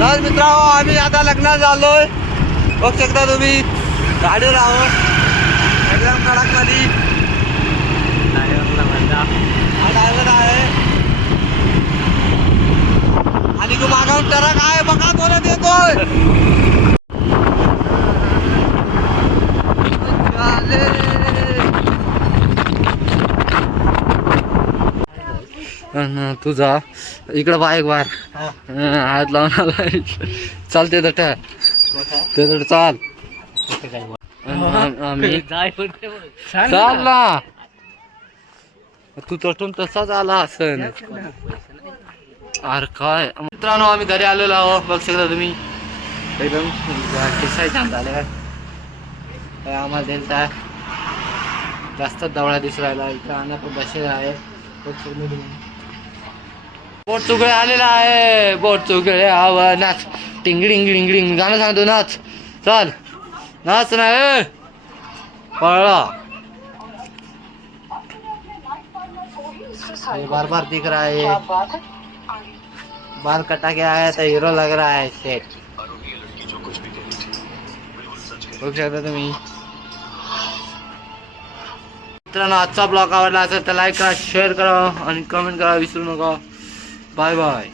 तर मित्रांनो आम्ही आता लग्नात झालोय, बघू शकता तुम्ही गाडीवर आहोत एकदम कडक मध्ये. हा ड्रायव्हर आहे आणि तू मागावून ट्रक आहे बघा तो देतोय. तुझा इकडं बाईक बाहेर हात लावून आला चालते तर ते तर चाल आम्ही चाल ना तू तटून तसाच आला असं. अरे काय मित्रांनो आम्ही घरी आलेलो आहो, बघू शकता तुम्ही एकदम किस्सा छान झाले आम्हाला दिलता जास्त दवळा दिसू राहिला. इथं अन्न पण बसेल आहे. बोट चुकळे आलेला आहे, बोट चुकळे आव नाच टिंगडिंग डिंगडिंग गाणं सांगतो नाच चल नाच ना पळा. बार बार दिख रहा है, बाल कटा गया है तो हीरो लग रहा है सेट. बघू शकता तुम्ही मित्रांनो. आजचा ब्लॉग आवडला असेल तर लाईक करा, शेअर करा आणि कमेंट करा विसरू नका. Bye bye.